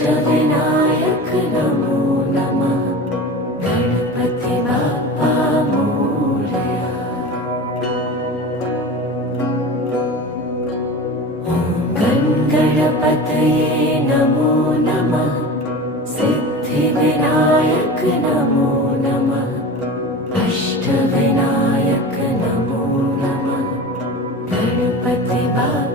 अष्टविनायक नमो नमः। गणपति बाप्पा मोरया। गणपतये नमो नमः। सिद्धिविनायक नमो नमः। अष्टविनायक नमो नमः। गणपति बाप्पा